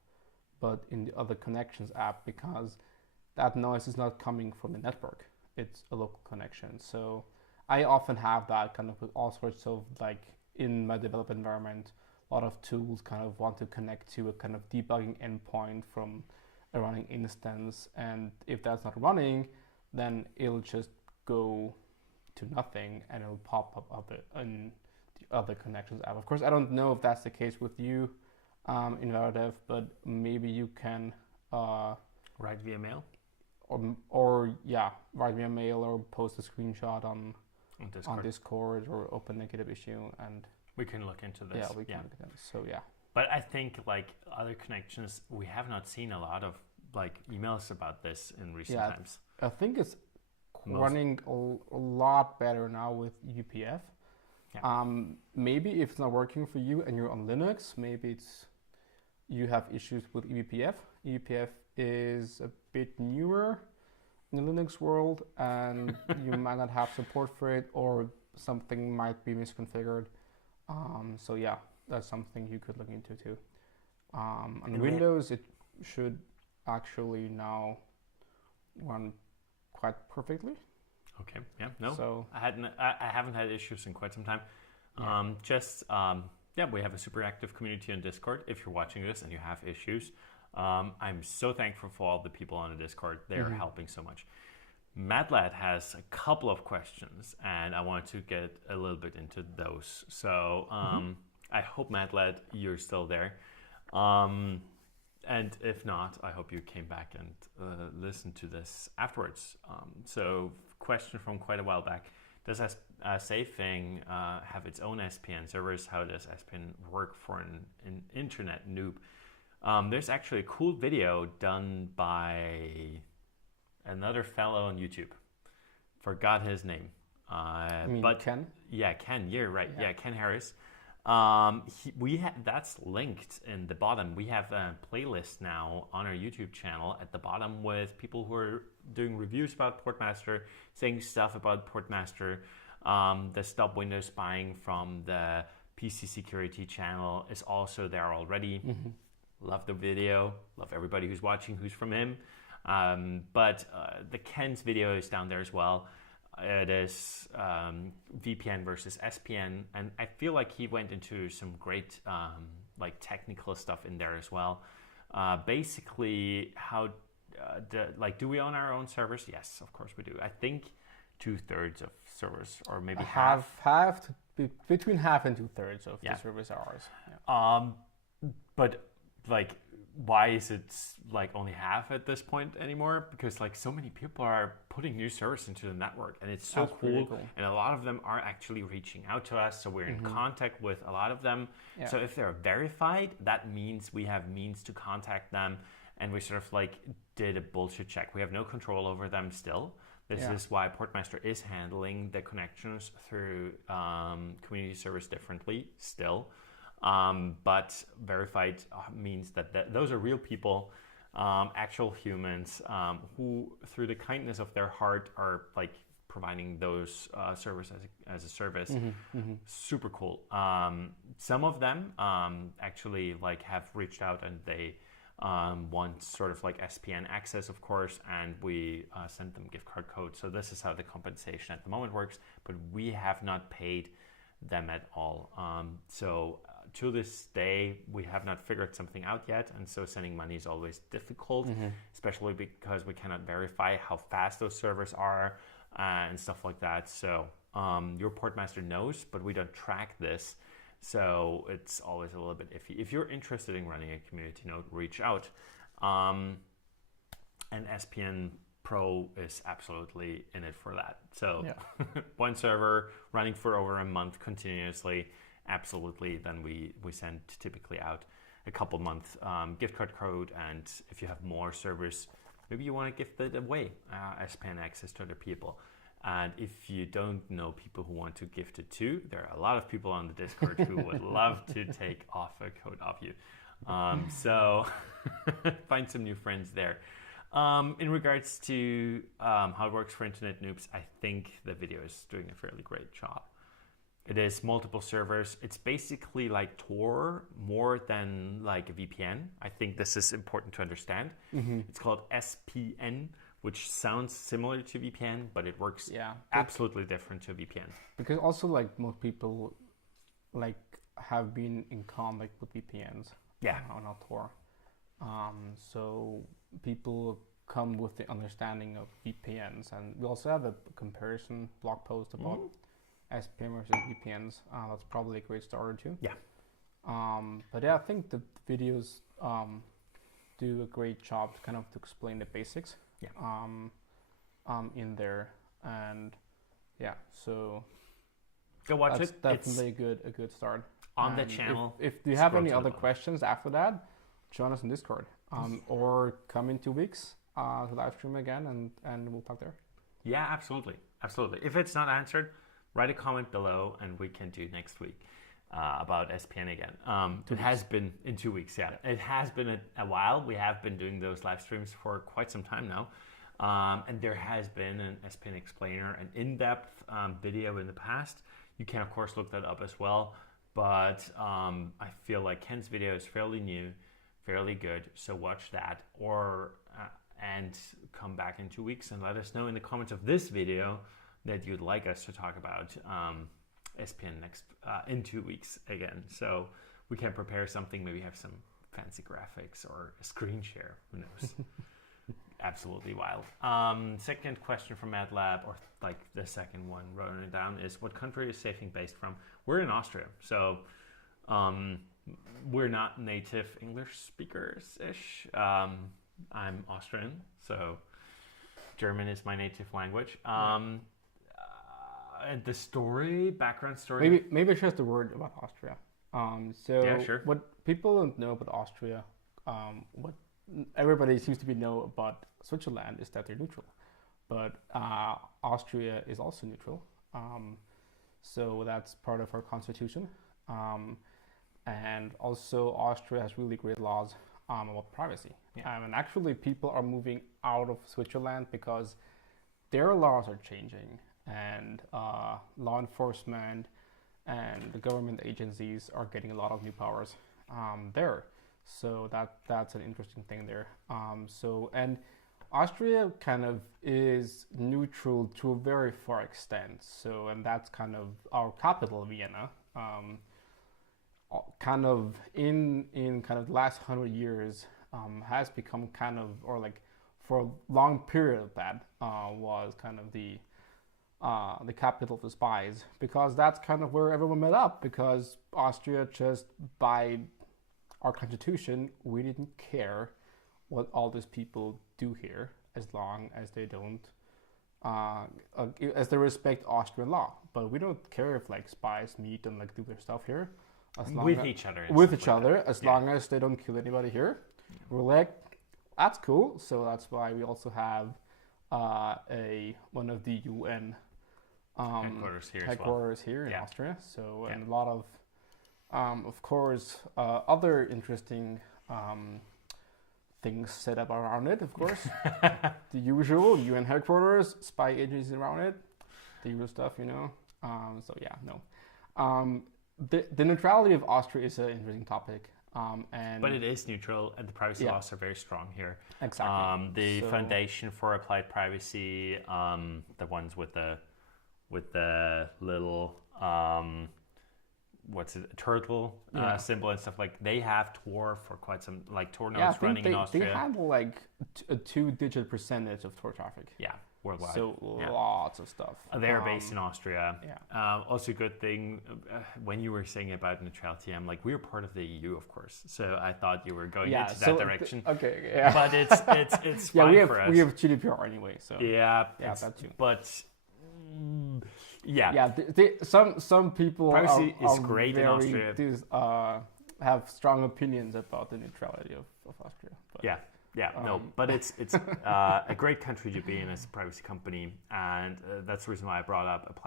but in the other connections app, because that noise is not coming from the network. It's a local connection. So I often have that kind of with all sorts of, like, in my development environment, a lot of tools kind of want to connect to a kind of debugging endpoint from a running instance. And if that's not running, then it'll just go to nothing and it'll pop up in the other connections app. Of course, I don't know if that's the case with you in Veradev, but maybe you can write via mail, or write me a mail or post a screenshot on Discord or open a GitHub issue, and we can look into this. Yeah, we can look at this. So yeah. But I think like other connections, we have not seen a lot of like emails about this in recent times. I think it's running a lot better now with UPF. Yeah. Maybe if it's not working for you and you're on Linux, maybe you have issues with eBPF. eBPF is a bit newer in the Linux world, and you might not have support for it, or something might be misconfigured. So yeah, that's something you could look into too. On Windows, it should actually now run quite perfectly. Okay. Yeah. No. So I haven't had issues in quite some time. We have a super active community on Discord. If you're watching this and you have issues, I'm so thankful for all the people on the Discord. They're helping so much. MadLad has a couple of questions, and I want to get a little bit into those. So I hope, MadLad, you're still there. And if not, I hope you came back and listened to this afterwards. So question from quite a while back. Does Safing have its own SPN servers? How does SPN work for an internet noob? There's actually a cool video done by another fellow on YouTube. Forgot his name. Ken? Yeah, Ken. You're right. Yeah, Ken Harris. That's linked in the bottom. We have a playlist now on our YouTube channel at the bottom with people who are doing reviews about Portmaster, saying stuff about Portmaster. The Stop Windows Spying from the PC Security channel is also there already. Love the video. Love everybody who's watching who's from him. But the Ken's video is down there as well. It is VPN versus SPN, and I feel like he went into some great technical stuff in there as well. Basically, how do we own our own servers? Yes, of course we do. I think 2/3 of servers, or maybe between half and 2/3 of the servers are ours. Yeah. But why is it only half at this point anymore? Because so many people are putting new servers into the network, and it's so cool. And a lot of them are actually reaching out to us, so we're in contact with a lot of them. Yeah. So if they're verified, that means we have means to contact them, and we sort of did a bullshit check. We have no control over them still. This is why Portmaster is handling the connections through community servers differently still. But verified means that those are real people, actual humans, who through the kindness of their heart are providing those servers as a service. Super cool. Some of them actually have reached out, and they want sort of SPN access, of course, and we sent them gift card codes. So this is how the compensation at the moment works, but we have not paid them at all. So to this day, we have not figured something out yet, and so sending money is always difficult, especially because we cannot verify how fast those servers are and stuff like that. So your Portmaster knows, but we don't track this, so it's always a little bit iffy. If you're interested in running a community node, reach out. And SPN Pro is absolutely in it for that. So one server running for over a month continuously, absolutely. Then we send typically out a couple month gift card code, and if you have more servers, maybe you want to gift it away, SPN access to other people. And if you don't know people who want to gift it to, there are a lot of people on the Discord who would love to take off a code off you. So find some new friends there. In regards to how it works for internet noobs, I think the video is doing a fairly great job. It is multiple servers. It's basically like Tor more than like a VPN. I think this is important to understand. It's called SPN, which sounds similar to VPN, but it works absolutely different to VPN. Because also like most people like have been in contact with VPNs on our Tor. So people come with the understanding of VPNs, and we also have a comparison blog post about SPN versus VPNs. That's probably a great starter too. Yeah. But yeah, I think the videos do a great job to kind of to explain the basics. Yeah. In there, and yeah, so go watch that's it. Definitely a good start on the channel. If you have any other questions after that, join us in Discord, or come in 2 weeks to live stream again, and we'll talk there. Yeah, absolutely. If it's not answered, write a comment below, and we can do next week about SPN again. It has been in 2 weeks. Yeah, it has been a while. We have been doing those live streams for quite some time now, and there has been an SPN explainer, an in-depth video in the past. You can of course look that up as well. But I feel like Ken's video is fairly new, fairly good. So watch that, and come back in 2 weeks and let us know in the comments of this video that you'd like us to talk about SPN next in 2 weeks again. So we can prepare something, maybe have some fancy graphics or a screen share. Who knows? Absolutely wild. Second question from MadLab, or like the second one, wrote it down, is what country is Safing based from? We're in Austria, so we're not native English speakers-ish. I'm Austrian, so German is my native language. And the background story. Maybe just a word about Austria. Yeah, sure. What people don't know about Austria, what everybody seems to know about Switzerland is that they're neutral, but Austria is also neutral. So that's part of our constitution. And also Austria has really great laws about privacy. Yeah. And actually people are moving out of Switzerland because their laws are changing, and law enforcement and the government agencies are getting a lot of new powers there. So that's an interesting thing there. And Austria kind of is neutral to a very far extent. So, and that's kind of our capital, Vienna. Kind of in kind of the last 100 years has become kind of, or like for a long period of that was kind of the capital of the spies, because that's kind of where everyone met up, because Austria, just by our constitution, we didn't care what all these people do here, as long as they don't as they respect Austrian law. But we don't care if like spies meet and like do their stuff here, as long with as, each other, as long as they don't kill anybody here. We're like, that's cool. So that's why we also have one of the UN headquarters here in Austria. So and a lot of course, other interesting things set up around it, of course. The usual UN headquarters, spy agencies around it, the usual stuff, you know. The neutrality of Austria is an interesting topic. But it is neutral, and the privacy laws are very strong here. Exactly. The Foundation for Applied Privacy, the ones with the little turtle symbol and stuff, like they have Tor for quite some, like Tor nodes running in Austria. They handle like a 2-digit percentage of Tor traffic. Yeah, worldwide. So lots of stuff. They're based in Austria. Also a good thing, when you were saying about neutrality, I'm like, we're part of the EU, of course. So I thought you were going into that direction. Okay, yeah. But it's fine for us. We have GDPR anyway, so that too. But some people privacy is great in Austria. Have strong opinions about the neutrality of Austria. But, but it's a great country to be in as a privacy company, and that's the reason why I brought up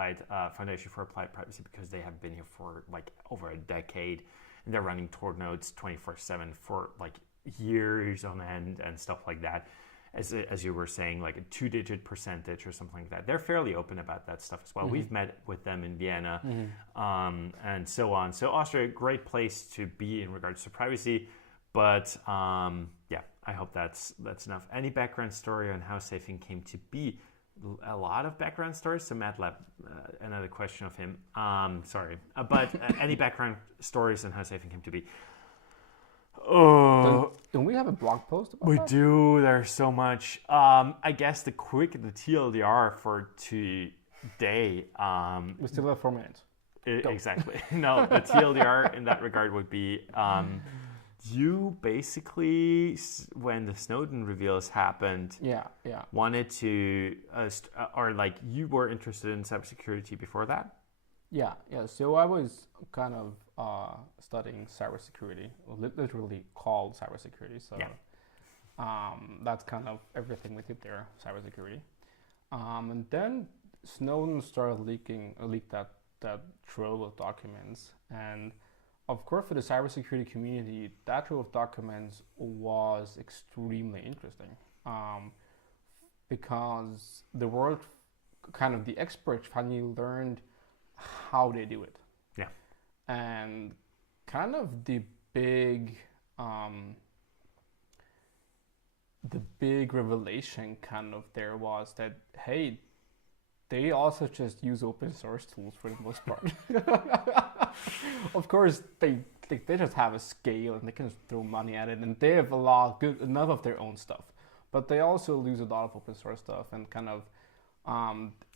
Foundation for Applied Privacy, because they have been here for like over a decade, and they're running Tor nodes 24/7 for like years on end and stuff like that. as you were saying, like a 2-digit percentage or something like that. They're fairly open about that stuff as well. We've met with them in Vienna, and so on. So Austria, great place to be in regards to privacy. But yeah, I hope that's enough. Any background story on how Safing came to be? A lot of background stories. So MATLAB, another question of him. Sorry, but any background stories on how Safing came to be? Oh, don't we have a blog post about we that? do. There's so much. I guess the TLDR for today. We still have 4 minutes. Exactly. No, the TLDR in that regard would be. You basically, when the Snowden reveals happened, wanted to, or like you were interested in cybersecurity before that? Yeah. So I was kind of studying cybersecurity, literally called cybersecurity. So that's kind of everything we did there, cybersecurity. And then Snowden started leaked that trove of documents. And of course, for the cybersecurity community, that trove of documents was extremely interesting because the world, kind of the experts, finally learned how they do it. Yeah. And kind of the big revelation kind of there was that, hey, they also just use open source tools for the most part. Of course, they just have a scale and they can throw money at it, and they have enough of their own stuff. But they also use a lot of open source stuff, and kind of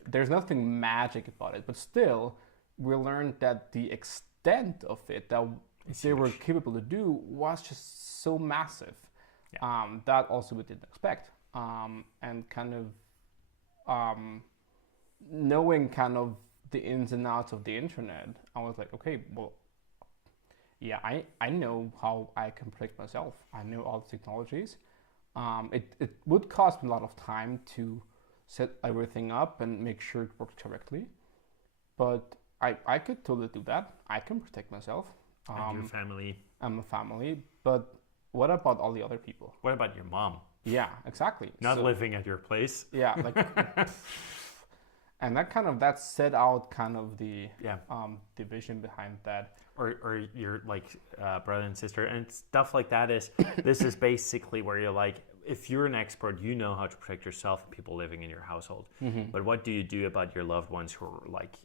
there's nothing magic about it. But still, we learned that the extent of it that they were capable to do was just so massive. Yeah. That also we didn't expect, and kind of. Knowing kind of the ins and outs of the internet, I was like, okay, well, yeah, I know how I can protect myself. I know all the technologies. It would cost me a lot of time to set everything up and make sure it works correctly. But I could totally do that. I can protect myself. And your family. I'm a family. But what about all the other people? What about your mom? Yeah, exactly. Not living at your place. Yeah, like... And that set out kind of the vision behind that. Or your like brother and sister and stuff like that this is basically where you're like, if you're an expert, you know how to protect yourself and people living in your household. Mm-hmm. But what do you do about your loved ones who are like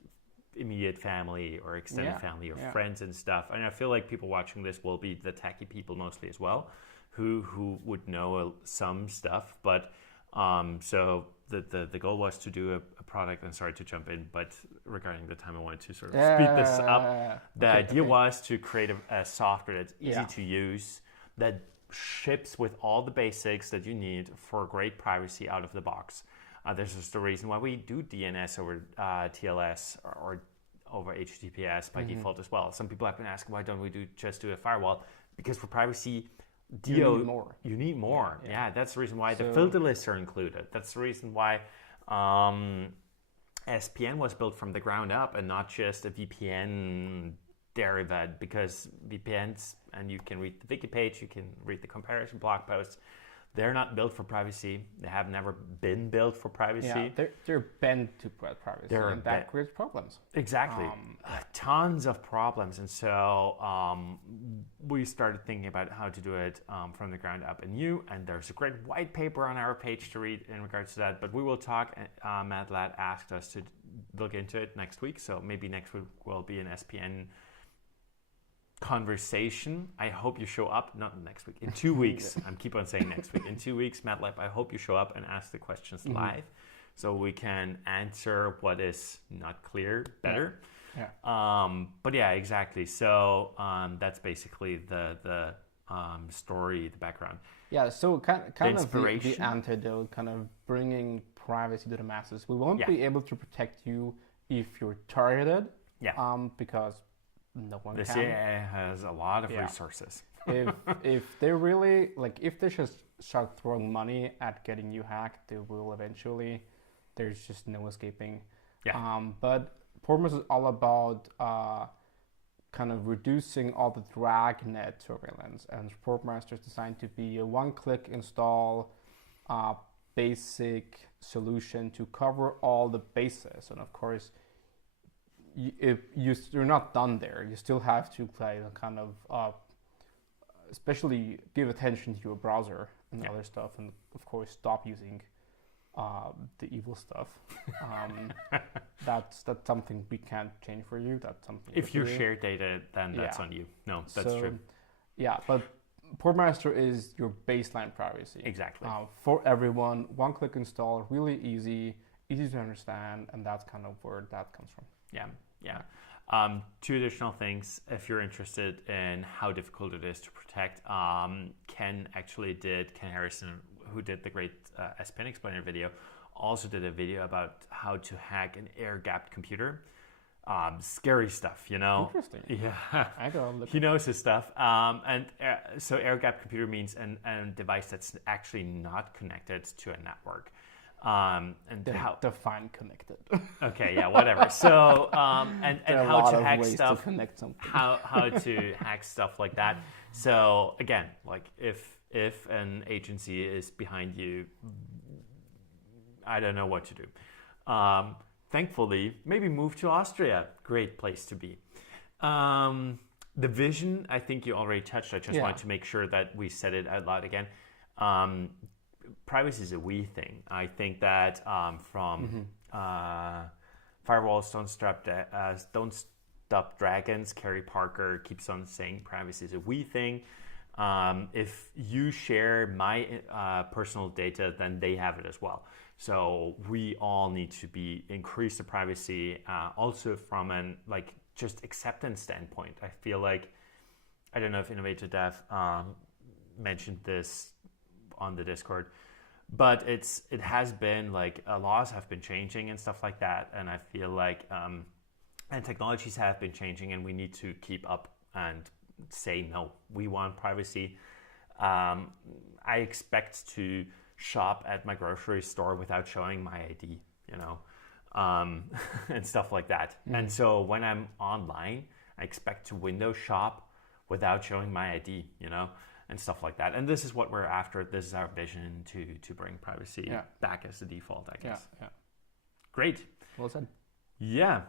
immediate family or extended family or friends and stuff? And I feel like people watching this will be the techie people mostly as well, who would know some stuff. But so the goal was to do a product, and sorry to jump in, but regarding the time I wanted to sort of speed this up. The idea was to create a software that's easy to use, that ships with all the basics that you need for great privacy out of the box. This is the reason why we do DNS over TLS or over HTTPS by default as well. Some people have been asking, why don't we just do a firewall? Because for privacy, you need more. You need more. Yeah, that's the reason why the filter lists are included. That's the reason why SPN was built from the ground up and not just a VPN derivative, because VPNs, and you can read the Wiki page, you can read the comparison blog posts, they're not built for privacy. They have never been built for privacy. Yeah, they're bent to privacy, and that creates problems. Exactly. Tons of problems. And so we started thinking about how to do it from the ground up anew. And there's a great white paper on our page to read in regards to that. But we will talk. MATLAB asked us to look into it next week. So maybe next week will be an SPN conversation. I hope you show up, not next week, in 2 weeks. I keep on saying next week. In 2 weeks, MATLAB, I hope you show up and ask the questions live so we can answer what is not clear better. But yeah, exactly. So that's basically the story, the background. Yeah, so kind of the antidote, kind of bringing privacy to the masses. We won't be able to protect you if you're targeted. Yeah. Because no one the can. CIA has a lot of resources. if they really, like, if they just start throwing money at getting you hacked, they will eventually. There's just no escaping. Yeah. But Portmas is all about kind of reducing all the dragnet surveillance, and Portmaster is designed to be a one-click install, basic solution to cover all the bases. And of course, if you're not done there, you still have to kind of especially give attention to your browser and other stuff, and of course stop using the evil stuff. That's something we can't change for you. That's something if you share data, then that's on you. No, that's true. Yeah, but Portmaster is your baseline privacy. Exactly. For everyone, one-click install, really easy to understand, and that's kind of where that comes from. Yeah. Two additional things, if you're interested in how difficult it is to protect. Ken Harrison, who did the great SPN Explainer video, also did a video about how to hack an air-gapped computer. Scary stuff, you know. Interesting. Yeah, I don't look. He knows his stuff. So air-gapped computer means a device that's actually not connected to a network. Define connected. Okay, yeah, whatever. So and how to hack stuff. To connect something. how to hack stuff like that. So again, like if an agency is behind you, I don't know what to do. Thankfully, maybe move to Austria. Great place to be. The vision, I think you already touched. I just wanted to make sure that we said it out loud again. Privacy is a we thing. I think that Firewalls Don't Stop Dragons, Kerry Parker keeps on saying privacy is a we thing. If you share my personal data, then they have it as well. So we all need to increase the privacy, also from an just acceptance standpoint. I feel like, I don't know if Innovative Dev mentioned this on the Discord, but it has been laws have been changing and stuff like that, and I feel like and technologies have been changing, and we need to keep up and say no, we want privacy. I expect to shop at my grocery store without showing my ID, you know, and stuff like that. And so when I'm online, I expect to window shop without showing my ID, you know, and stuff like that. And this is what we're after. This is our vision to bring privacy back as the default, I guess. Yeah. Great. Well said. Yeah.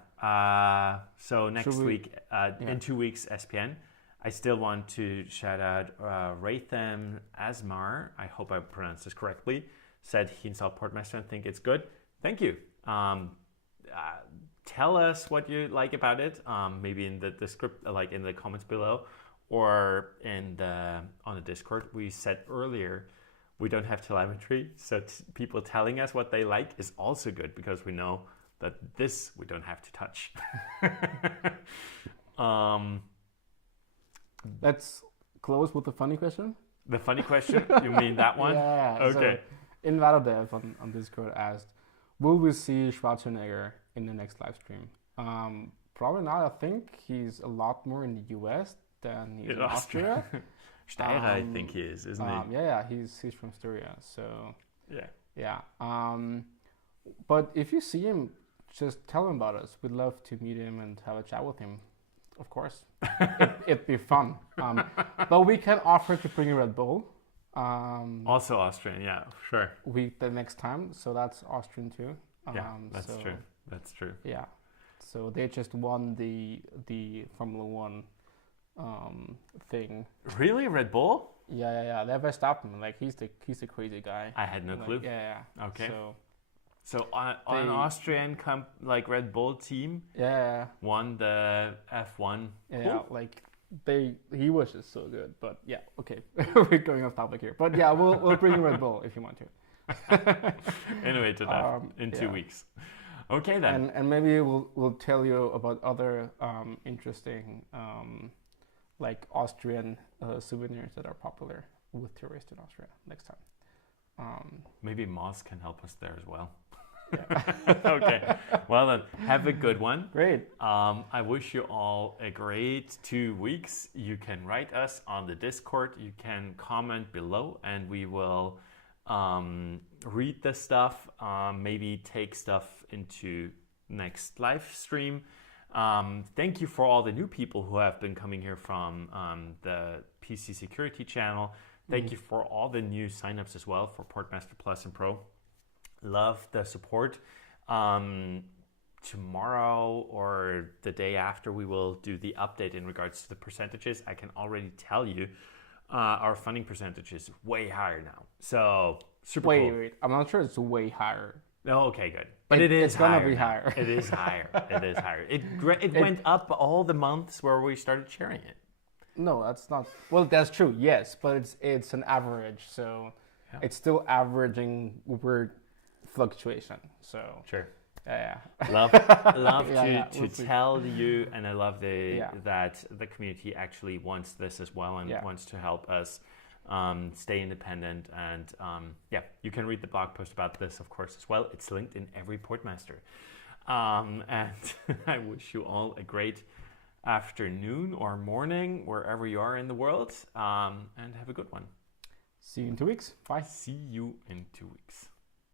So next week, in 2 weeks, SPN. I still want to shout out Raytham Asmar. I hope I pronounced this correctly. Said he installed Portmaster and think it's good. Thank you. Tell us what you like about it. Maybe in the script, in the comments below, or on the Discord. We said earlier we don't have telemetry, so people telling us what they like is also good, because we know that this we don't have to touch. Let's close with the funny question. The funny question? You mean that one? Yeah. Okay. So Invadadev on Discord asked, will we see Schwarzenegger in the next live stream? Probably not. I think he's a lot more in the US than he's in Austria. Steyr, I think he is, isn't he? Yeah, he's from Styria. So yeah. But if you see him, just tell him about us. We'd love to meet him and have a chat with him. Of course, it'd be fun. But we can offer to bring a Red Bull. Also Austrian, yeah, sure. The next time, so that's Austrian too. That's true. That's true. Yeah, so they just won the Formula One thing. Really, Red Bull? Yeah. They have Verstappen. He's the crazy guy. I had no clue. Yeah. Okay. So an Austrian Red Bull team won the F1. Yeah, cool. He was just so good. But yeah, okay. We're going off topic here. But yeah, we'll bring Red Bull if you want to. Innovative in 2 weeks. Okay then. And maybe we'll tell you about other interesting Austrian souvenirs that are popular with tourists in Austria next time. Maybe Moss can help us there as well. Yeah. Okay. Well then, have a good one. Great. I wish you all a great 2 weeks. You can write us on the Discord. You can comment below, and we will read the stuff. Maybe take stuff into next live stream. Thank you for all the new people who have been coming here from the PC Security channel. Thank you for all the new signups as well for Portmaster Plus and Pro. Love the support. Tomorrow or the day after, we will do the update in regards to the percentages. I can already tell you our funding percentage is way higher now. So super cool. Wait. I'm not sure it's way higher. Oh, okay, good. But it is it's gonna higher be now. higher. It is higher. It is higher. It went up all the months where we started sharing it. No, that's not. Well, that's true. Yes, but it's an average, so it's still averaging over fluctuation. So Sure. yeah. Love Yeah, to we'll see. tell you, and I love that the community actually wants this as well and wants to help us stay independent. And you can read the blog post about this, of course, as well. It's linked in every Portmaster. And I wish you all a great afternoon or morning wherever you are in the world, and have a good one. See you in 2 weeks. Bye. See you in 2 weeks.